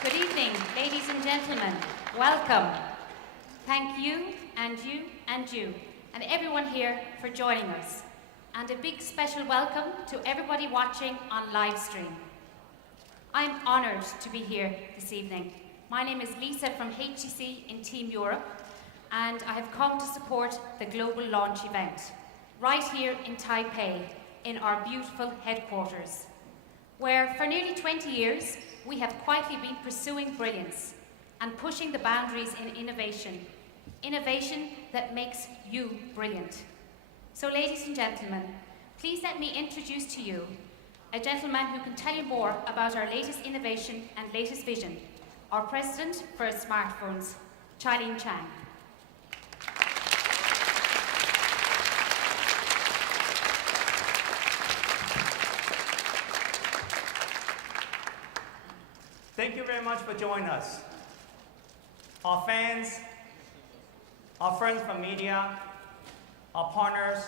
Good evening, ladies and gentlemen. Welcome. Thank you, and you, and you, and everyone here for joining us. And a big special welcome to everybody watching on live stream. I'm honoured to be here this evening. My name is Lisa from HTC in Team Europe, and I have come to support the global launch event right here in Taipei in our beautiful headquarters, where for nearly 20 years we have quietly been pursuing brilliance and pushing the boundaries in innovation that makes you brilliant. So ladies and gentlemen, please let me introduce to you a gentleman who can tell you more about our latest innovation and latest vision, our President for Smartphones, Charlene Chang. Thank you very much for joining us. Our fans, our friends from media, our partners,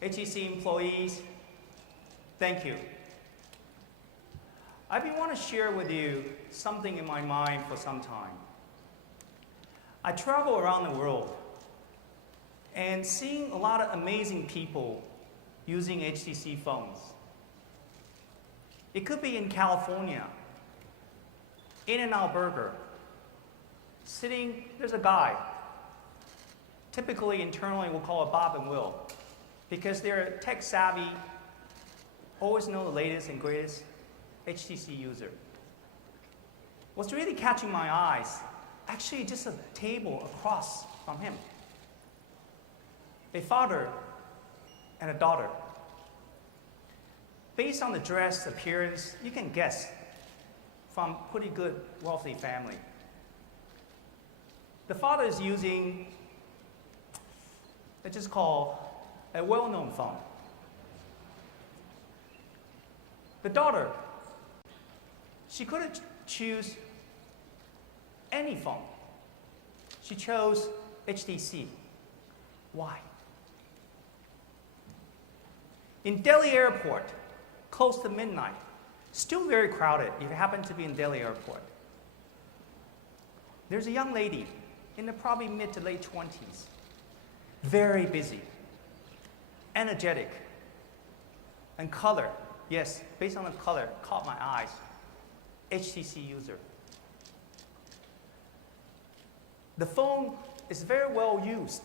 HTC employees, thank you. I've been wanting to share with you something in my mind for some time. I travel around the world and seeing a lot of amazing people using HTC phones. It could be in California, In-N-Out Burger, there's a guy, typically internally we'll call it Bob and Will, because they're tech savvy, always know the latest and greatest HTC user. What's really catching my eyes, actually just a table across from him. A father and a daughter. Based on the dress, appearance, you can guess from pretty good wealthy family. The father is using, let's just call a well-known phone. The daughter, she couldn't choose any phone. She chose HTC. Why? In Delhi airport, close to midnight, still very crowded if you happen to be in Delhi airport. There's a young lady in the probably mid to late 20s, very busy, energetic, and color, yes, based on the color, caught my eyes, HTC user. The phone is very well used.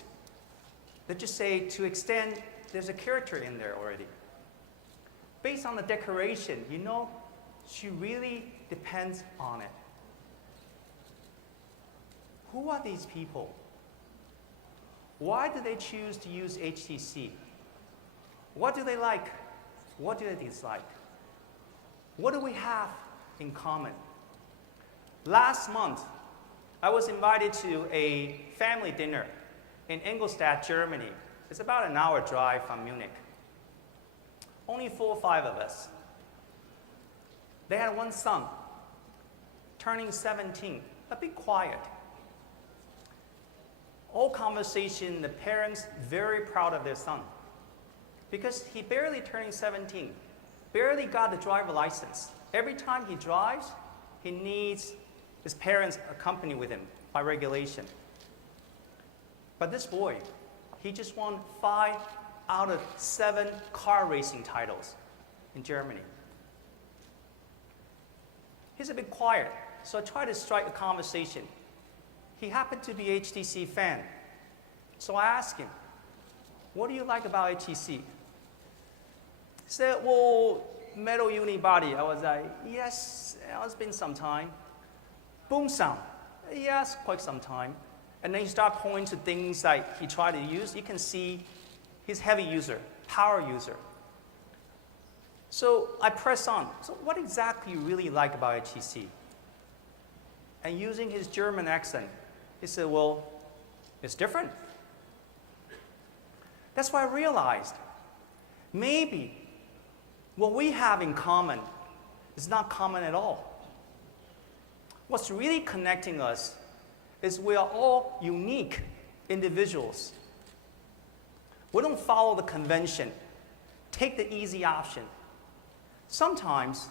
Let's just say to extend, there's a character in there already. Based on the decoration, you know, she really depends on it. Who are these people? Why do they choose to use HTC? What do they like? What do they dislike? What do we have in common? Last month, I was invited to a family dinner in Ingolstadt, Germany. It's about an hour drive from Munich. Only 4 or 5 of us. They had one son, turning 17, a bit quiet. All conversation, the parents very proud of their son because he barely turning 17, barely got the driver license. Every time he drives, he needs his parents accompany with him by regulation. But this boy, he just won 5 out of 7 car racing titles in Germany. He's a bit quiet, so I tried to strike a conversation. He happened to be an HTC fan. So I asked him, what do you like about HTC? He said, well, metal unibody. I was like, yes, it's been some time. Boom sound, yes, quite some time. And then he started pointing to things like he tried to use. You can see he's heavy user, power user. So I press on. So what exactly you really like about HTC? And using his German accent, he said, well, it's different. That's why I realized maybe what we have in common is not common at all. What's really connecting us is we are all unique individuals. We don't follow the convention, take the easy option. Sometimes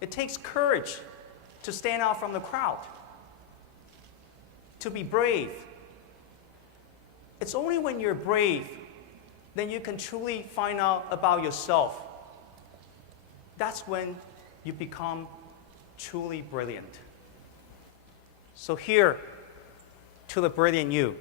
it takes courage to stand out from the crowd, to be brave. It's only when you're brave then you can truly find out about yourself. That's when you become truly brilliant. So here to the brilliant you.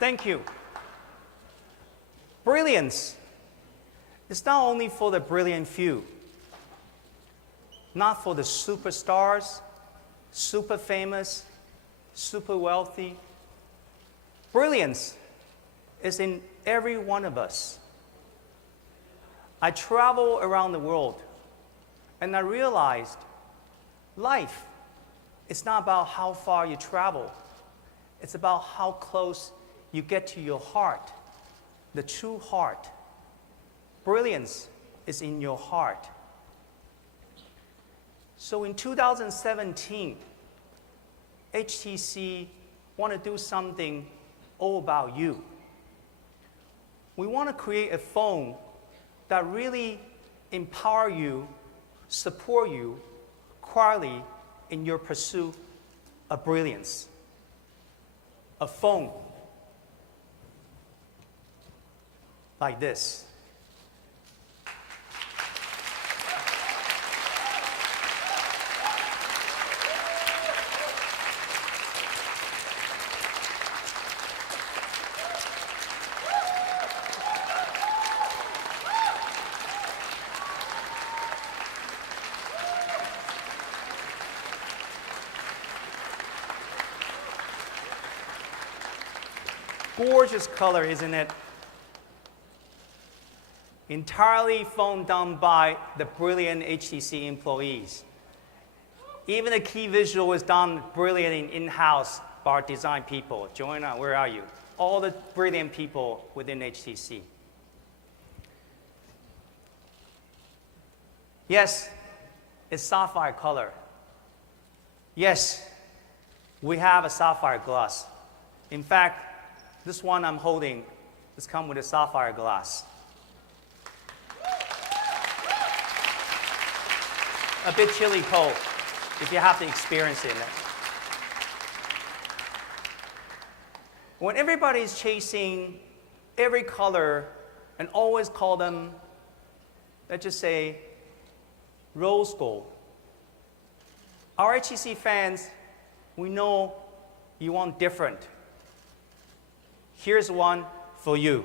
Thank you. Brilliance is not only for the brilliant few, not for the superstars, super famous, super wealthy. Brilliance is in every one of us. I travel around the world and I realized life is not about how far you travel. It's about how close you get to your heart, the true heart. Brilliance is in your heart. So in 2017, HTC want to do something all about you. We want to create a phone that really empower you, support you quietly in your pursuit of brilliance. A phone like this. Gorgeous color, isn't it? Entirely phone done by the brilliant HTC employees. Even the key visual is done brilliant in-house by our design people. Joanna, where are you? All the brilliant people within HTC. Yes, it's sapphire color. Yes, we have a sapphire glass. In fact, this one I'm holding has come with a sapphire glass. A bit chilly cold, if you have to experience it. When everybody's chasing every color and always call them, let's just say, rose gold. Our HTC fans, we know you want different. Here's one for you.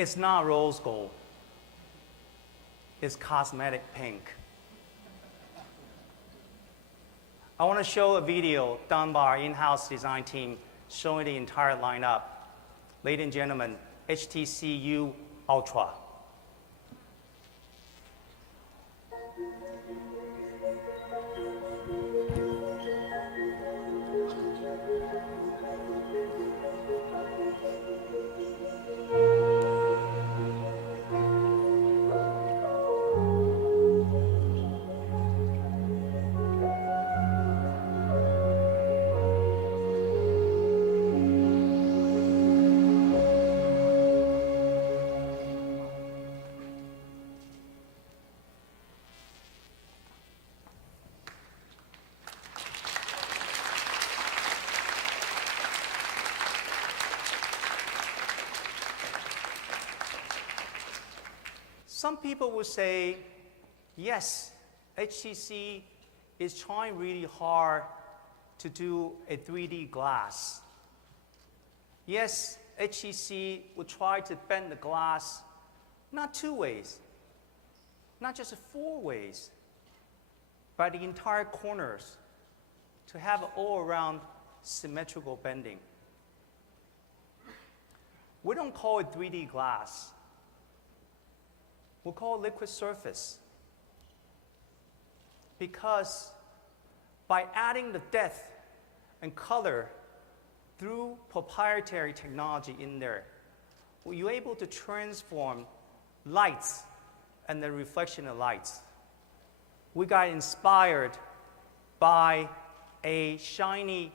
It's not rose gold. It's cosmetic pink. I want to show a video done by our in-house design team showing the entire lineup. Ladies and gentlemen, HTC U Ultra. Some people will say, yes, HTC is trying really hard to do a 3D glass. Yes, HTC will try to bend the glass not 2 ways, not just 4 ways, but the entire corners to have all-around symmetrical bending. We don't call it 3D glass. We call it liquid surface. Because by adding the depth and color through proprietary technology in there, you're able to transform lights and the reflection of lights. We got inspired by a shiny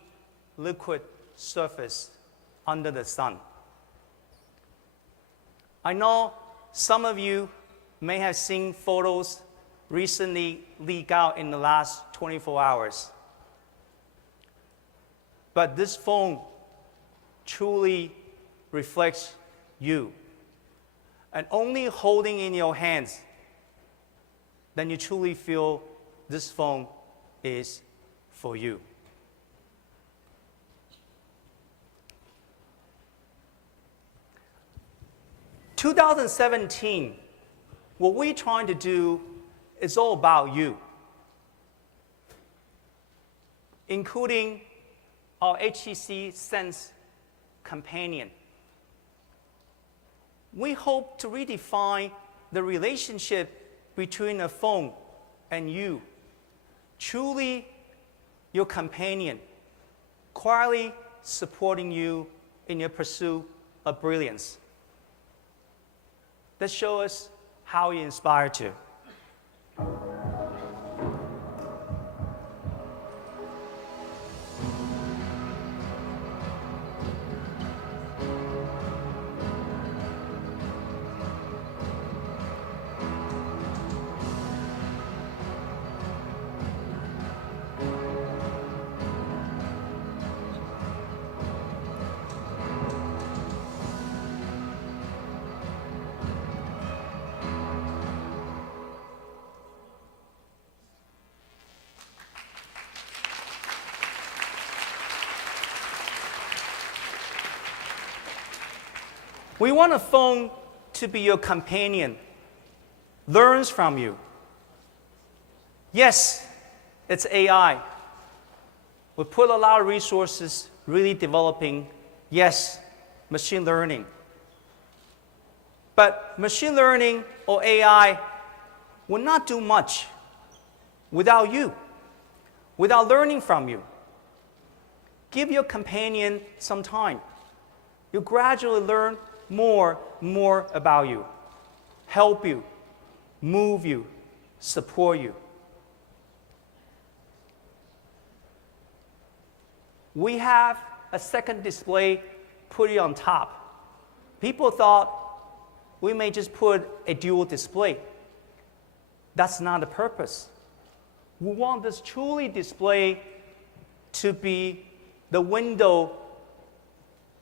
liquid surface under the sun. I know some of you may have seen photos recently leak out in the last 24 hours. But this phone truly reflects you. And only holding in your hands, then you truly feel this phone is for you. In 2017, what we're trying to do is all about you, including our HTC Sense companion. We hope to redefine the relationship between a phone and you, truly your companion, quietly supporting you in your pursuit of brilliance. Let's show us how he inspired you. We want a phone to be your companion, learns from you. Yes, it's AI. We put a lot of resources really developing, yes, machine learning. But machine learning or AI will not do much without you, without learning from you. Give your companion some time. You gradually learn more about you, help you, move you, support you. We have a second display put it on top. People thought we may just put a dual display. That's not the purpose. We want this truly display to be the window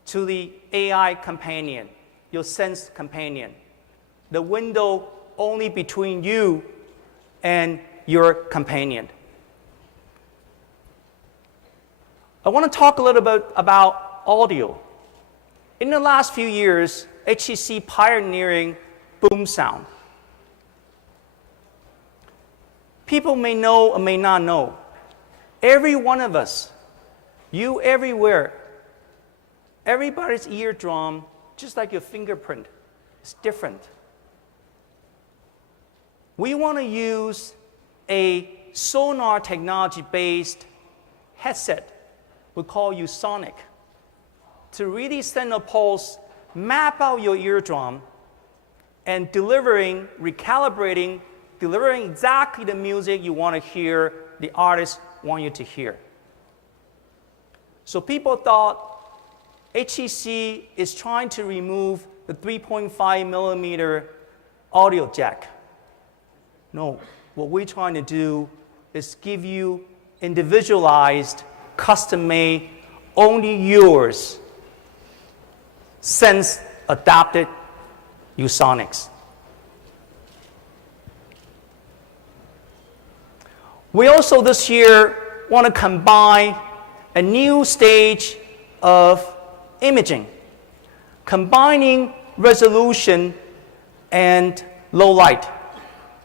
to the AI companion, your Sense companion, the window only between you and your companion. I want to talk a little bit about audio. In the last few years, HTC pioneering boom sound. People may know or may not know, every one of us, you everywhere, everybody's eardrum, just like your fingerprint, is different. We want to use a sonar technology-based headset we call Sonic to really send a pulse, map out your eardrum, and recalibrating, delivering exactly the music you want to hear, the artist want you to hear. So people thought HTC is trying to remove the 3.5 millimeter audio jack. No, what we're trying to do is give you individualized, custom-made, only yours, Sense adapted Sonics. We also this year want to combine a new stage of imaging, combining resolution and low light,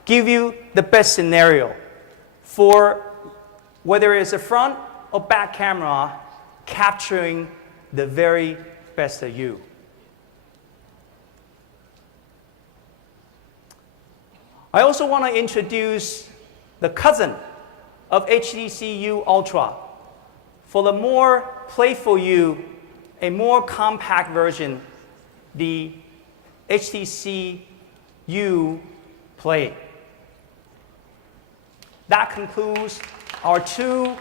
give you the best scenario for whether it's a front or back camera, capturing the very best of you. I also want to introduce the cousin of HTC U Ultra. For the more playful you, a more compact version, the HTC U Play. That concludes our two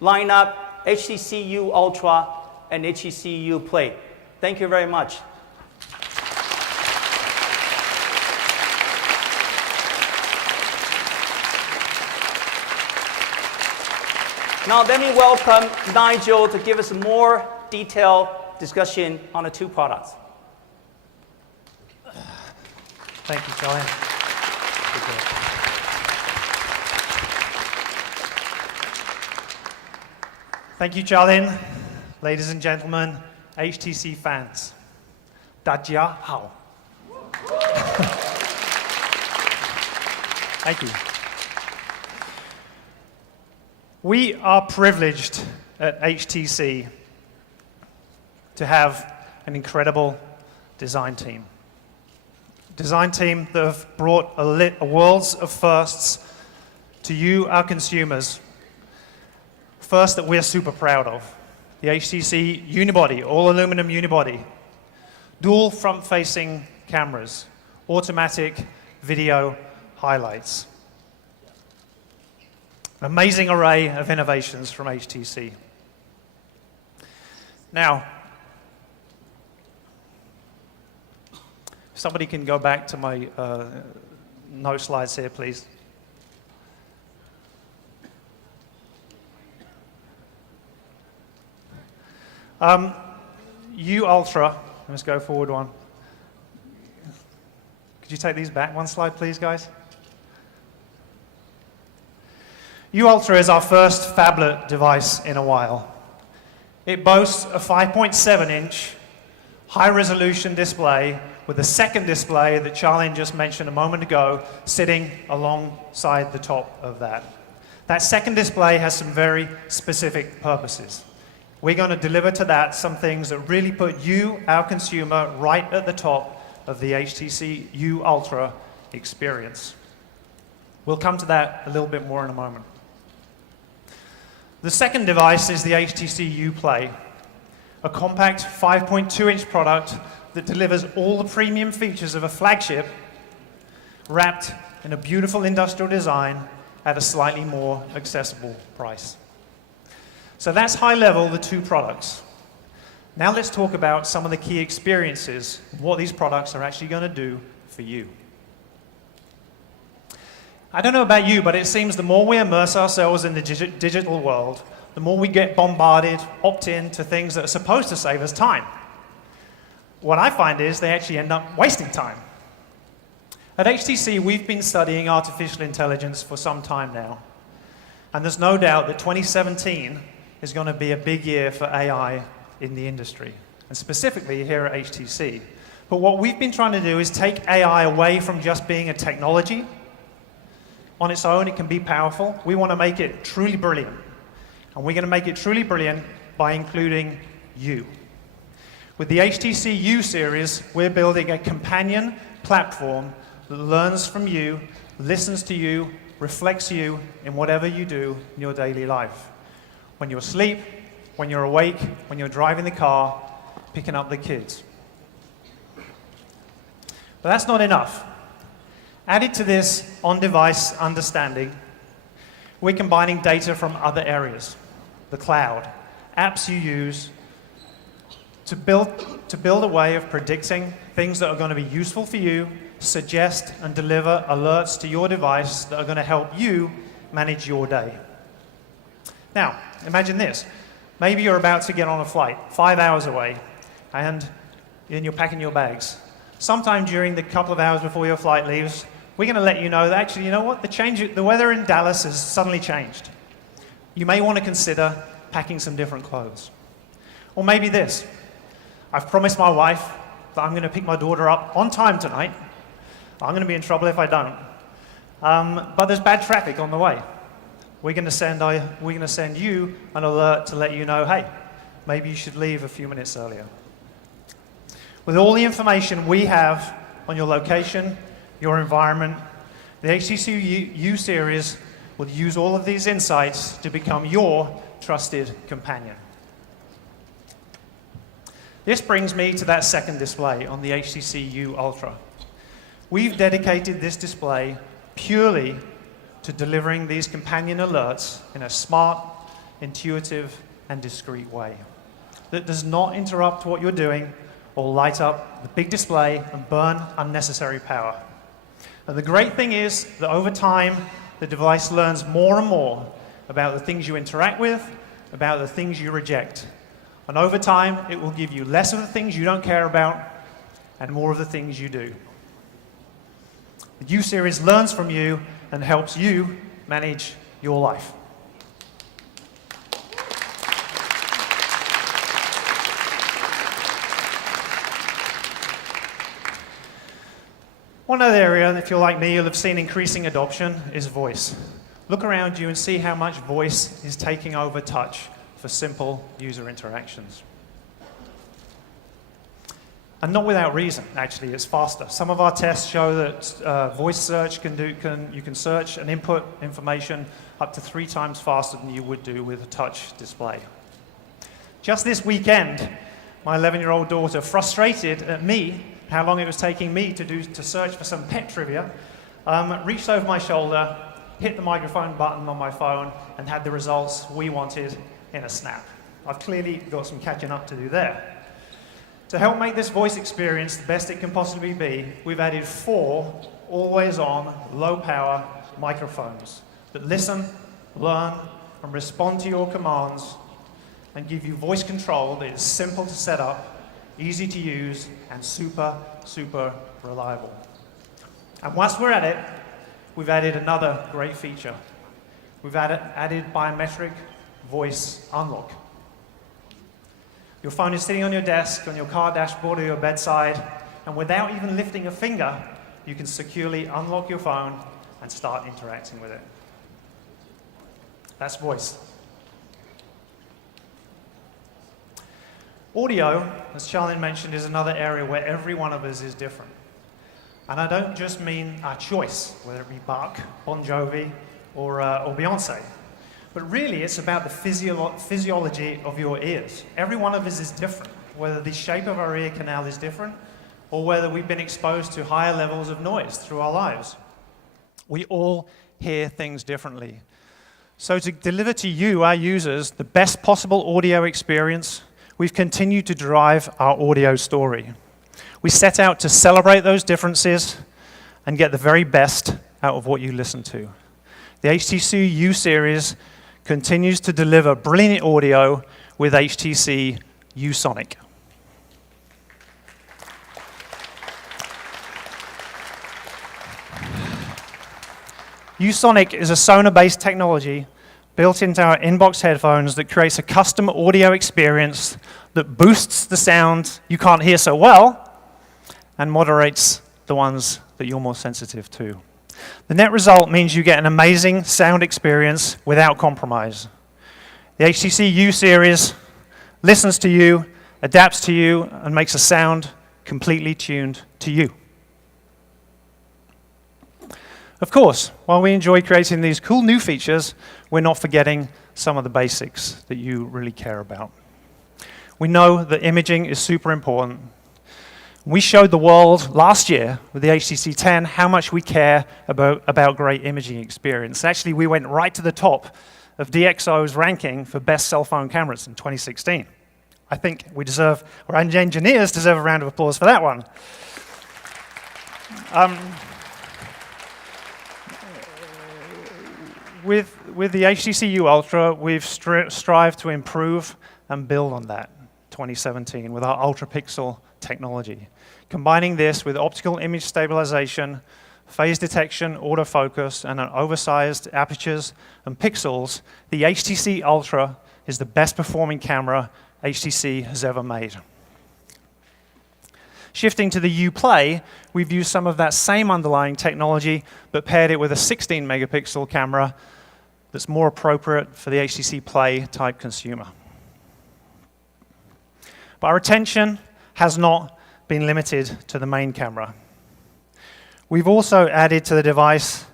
lineup, HTC U Ultra and HTC U Play. Thank you very much. Now let me welcome Nigel to give us a more detailed discussion on the two products. Thank you, Charlie. Thank you, Charlene. Ladies and gentlemen, HTC fans, 大家好. Thank you. We are privileged at HTC to have an incredible design team. Design team that have brought a worlds of firsts to you, our consumers. First that we're super proud of. The HTC Unibody, all aluminum unibody. Dual front-facing cameras. Automatic video highlights. An amazing array of innovations from HTC. Now, if somebody can go back to my no slides here, please. U Ultra, let's go forward one. Could you take these back one slide, please, guys? U Ultra is our first phablet device in a while. It boasts a 5.7-inch high-resolution display with a second display that Charlene just mentioned a moment ago sitting alongside the top of that. That second display has some very specific purposes. We're going to deliver to that some things that really put you, our consumer, right at the top of the HTC U Ultra experience. We'll come to that a little bit more in a moment. The second device is the HTC U Play, a compact 5.2-inch product that delivers all the premium features of a flagship wrapped in a beautiful industrial design at a slightly more accessible price. So that's high level, the two products. Now let's talk about some of the key experiences, what these products are actually going to do for you. I don't know about you, but it seems the more we immerse ourselves in the digital world, the more we get bombarded, opt in to things that are supposed to save us time. What I find is they actually end up wasting time. At HTC, we've been studying artificial intelligence for some time now. And there's no doubt that 2017 is going to be a big year for AI in the industry, and specifically here at HTC. But what we've been trying to do is take AI away from just being a technology. On its own, it can be powerful. We want to make it truly brilliant. And we're going to make it truly brilliant by including you. With the HTC U series, we're building a companion platform that learns from you, listens to you, reflects you in whatever you do in your daily life. When you're asleep, when you're awake, when you're driving the car, picking up the kids. But that's not enough. Added to this on-device understanding, we're combining data from other areas, the cloud, apps you use, to build a way of predicting things that are going to be useful for you, suggest and deliver alerts to your device that are going to help you manage your day. Now, imagine this. Maybe you're about to get on a flight, 5 hours away, and you're packing your bags. Sometime during the couple of hours before your flight leaves, we're going to let you know that actually, you know what, the weather in Dallas has suddenly changed. You may want to consider packing some different clothes. Or maybe this: I've promised my wife that I'm going to pick my daughter up on time tonight. I'm going to be in trouble if I don't. But there's bad traffic on the way. We're going to send you an alert to let you know, hey, maybe you should leave a few minutes earlier. With all the information we have on your location, your environment, the HTC U series will use all of these insights to become your trusted companion. This brings me to that second display on the HTC U Ultra. We've dedicated this display purely to delivering these companion alerts in a smart, intuitive, and discreet way that does not interrupt what you're doing or light up the big display and burn unnecessary power. And the great thing is that over time, the device learns more and more about the things you interact with, about the things you reject. And over time, it will give you less of the things you don't care about and more of the things you do. The U series learns from you and helps you manage your life. One other area, if you're like me, you'll have seen increasing adoption, is voice. Look around you and see how much voice is taking over touch for simple user interactions. And not without reason, actually, it's faster. Some of our tests show that voice search you can search and input information up to 3 times faster than you would do with a touch display. Just this weekend, my 11-year-old daughter, frustrated at me, how long it was taking me to search for some pet trivia, reached over my shoulder, hit the microphone button on my phone, and had the results we wanted in a snap. I've clearly got some catching up to do there. To help make this voice experience the best it can possibly be, we've added 4 always-on, low-power microphones that listen, learn, and respond to your commands and give you voice control that is simple to set up, easy to use, and super, super reliable. And whilst we're at it, we've added another great feature. We've added biometric voice unlock. Your phone is sitting on your desk, on your car dashboard, or your bedside, and without even lifting a finger, you can securely unlock your phone and start interacting with it. That's voice. Audio, as Charlene mentioned, is another area where every one of us is different. And I don't just mean our choice, whether it be Bach, Bon Jovi, or Beyonce. But really, it's about the physiology of your ears. Every one of us is different, whether the shape of our ear canal is different, or whether we've been exposed to higher levels of noise through our lives. We all hear things differently. So to deliver to you, our users, the best possible audio experience, we've continued to drive our audio story. We set out to celebrate those differences and get the very best out of what you listen to. The HTC U series continues to deliver brilliant audio with HTC U Sonic. U Sonic is a Sonar-based technology built into our inbox headphones that creates a custom audio experience that boosts the sound you can't hear so well and moderates the ones that you're more sensitive to. The net result means you get an amazing sound experience without compromise. The HTC U series listens to you, adapts to you, and makes a sound completely tuned to you. Of course, while we enjoy creating these cool new features, we're not forgetting some of the basics that you really care about. We know that imaging is super important. We showed the world last year with the HTC 10 how much we care about great imaging experience. Actually, we went right to the top of DxO's ranking for best cell phone cameras in 2016. I think our engineers deserve a round of applause for that one. With the HTC U Ultra, we've strived to improve and build on that 2017 with our ultra-pixel technology. Combining this with optical image stabilization, phase detection, autofocus, and an oversized apertures and pixels, the HTC Ultra is the best performing camera HTC has ever made. Shifting to the U Play, we've used some of that same underlying technology, but paired it with a 16 megapixel camera that's more appropriate for the HTC Play type consumer. But our attention has not been limited to the main camera. We've also added to the device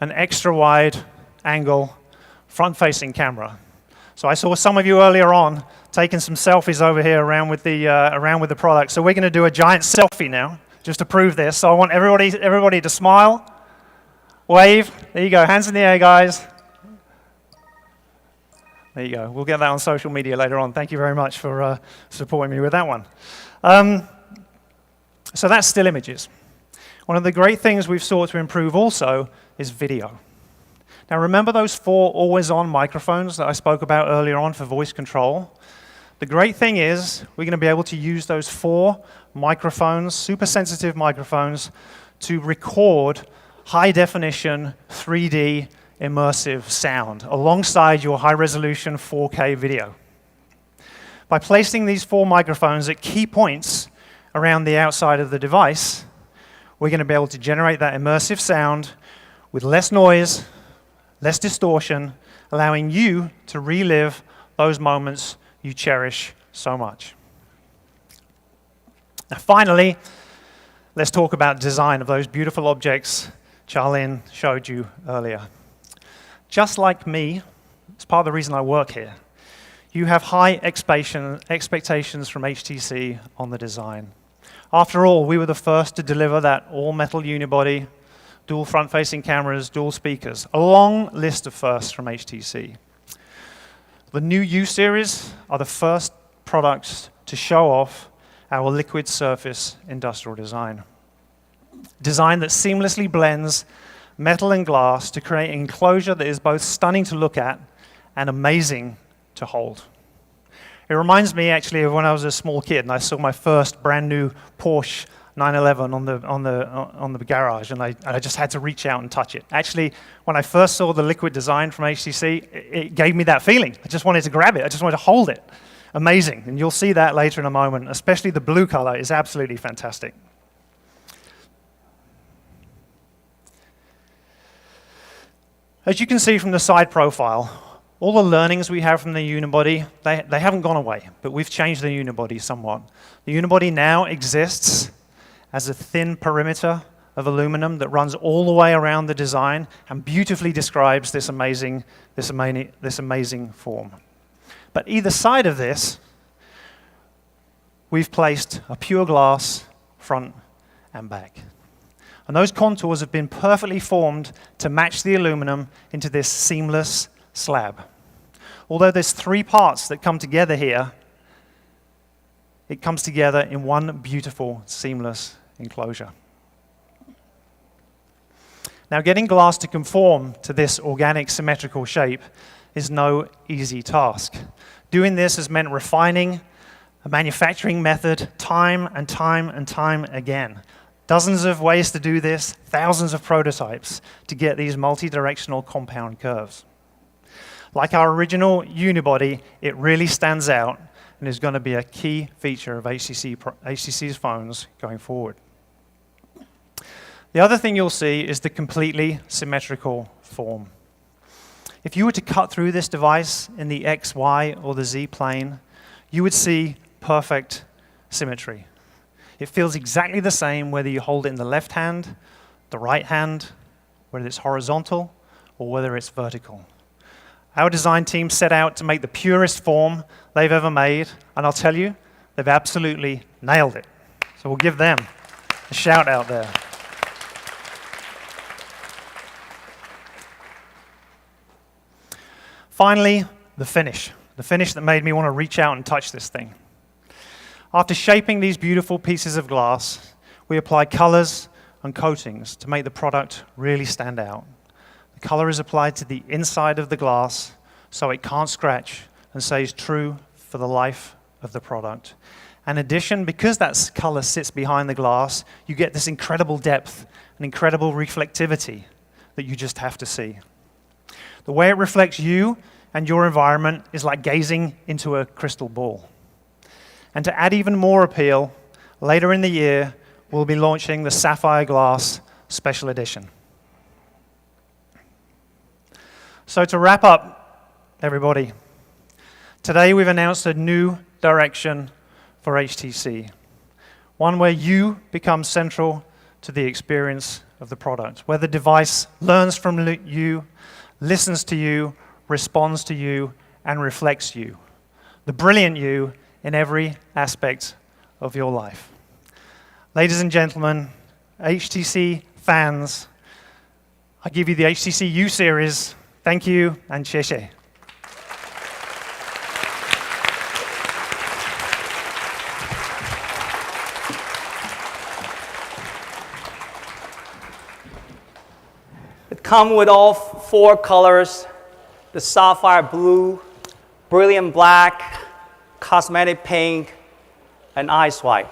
an extra wide angle front-facing camera. So I saw some of you earlier on taking some selfies over here around with the product. So we're going to do a giant selfie now, just to prove this. So I want everybody to smile, wave. There you go, hands in the air, guys. There you go. We'll get that on social media later on. Thank you very much for supporting me with that one. So that's still images. One of the great things we've sought to improve also is video. Now remember those 4 always-on microphones that I spoke about earlier on for voice control? The great thing is we're going to be able to use those 4 microphones, super sensitive microphones, to record high-definition 3D immersive sound alongside your high-resolution 4K video. By placing these 4 microphones at key points around the outside of the device, we're going to be able to generate that immersive sound with less noise, less distortion, allowing you to relive those moments you cherish so much. Now finally, let's talk about design of those beautiful objects Charlene showed you earlier. Just like me, it's part of the reason I work here, you have high expectations from HTC on the design. After all, we were the first to deliver that all-metal unibody, dual front-facing cameras, dual speakers, a long list of firsts from HTC. The new U series are the first products to show off our liquid surface industrial design. Design that seamlessly blends metal and glass to create an enclosure that is both stunning to look at and amazing to hold. It reminds me actually of when I was a small kid and I saw my first brand new Porsche 911 on the garage, and I just had to reach out and touch it. Actually, when I first saw the liquid design from HTC, it gave me that feeling. I just wanted to grab it. I just wanted to hold it. Amazing. And you'll see that later in a moment. Especially the blue color is absolutely fantastic. As you can see from the side profile, all the learnings we have from the unibody, they haven't gone away, but we've changed the unibody somewhat. The unibody now exists as a thin perimeter of aluminum that runs all the way around the design and beautifully describes this amazing form. But either side of this, we've placed a pure glass front and back. And those contours have been perfectly formed to match the aluminum into this seamless slab. Although there's 3 parts that come together here, it comes together in one beautiful, seamless enclosure. Now, getting glass to conform to this organic, symmetrical shape is no easy task. Doing this has meant refining a manufacturing method time and time again. Dozens of ways to do this, thousands of prototypes to get these multi-directional compound curves. Like our original unibody, it really stands out and is going to be a key feature of HTC's phones going forward. The other thing you'll see is the completely symmetrical form. If you were to cut through this device in the X, Y, or the Z plane, you would see perfect symmetry. It feels exactly the same whether you hold it in the left hand, the right hand, whether it's horizontal, or whether it's vertical. Our design team set out to make the purest form they've ever made, and I'll tell you, they've absolutely nailed it. So we'll give them a shout out there. Finally, the finish that made me want to reach out and touch this thing. After shaping these beautiful pieces of glass, we apply colors and coatings to make the product really stand out. The color is applied to the inside of the glass so it can't scratch and stays true for the life of the product. And in addition, because that color sits behind the glass, you get this incredible depth and incredible reflectivity that you just have to see. The way it reflects you and your environment is like gazing into a crystal ball. And to add even more appeal, later in the year, we'll be launching the Sapphire Glass Special Edition. So to wrap up, everybody, today we've announced a new direction for HTC, one where you become central to the experience of the product, where the device learns from you, listens to you, responds to you, and reflects you, the brilliant you in every aspect of your life. Ladies and gentlemen, HTC fans, I give you the HTC U series. Thank you, and 谢谢. It comes with all 4 colors, the sapphire blue, brilliant black, cosmetic pink, and ice white.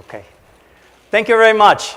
Okay. Thank you very much.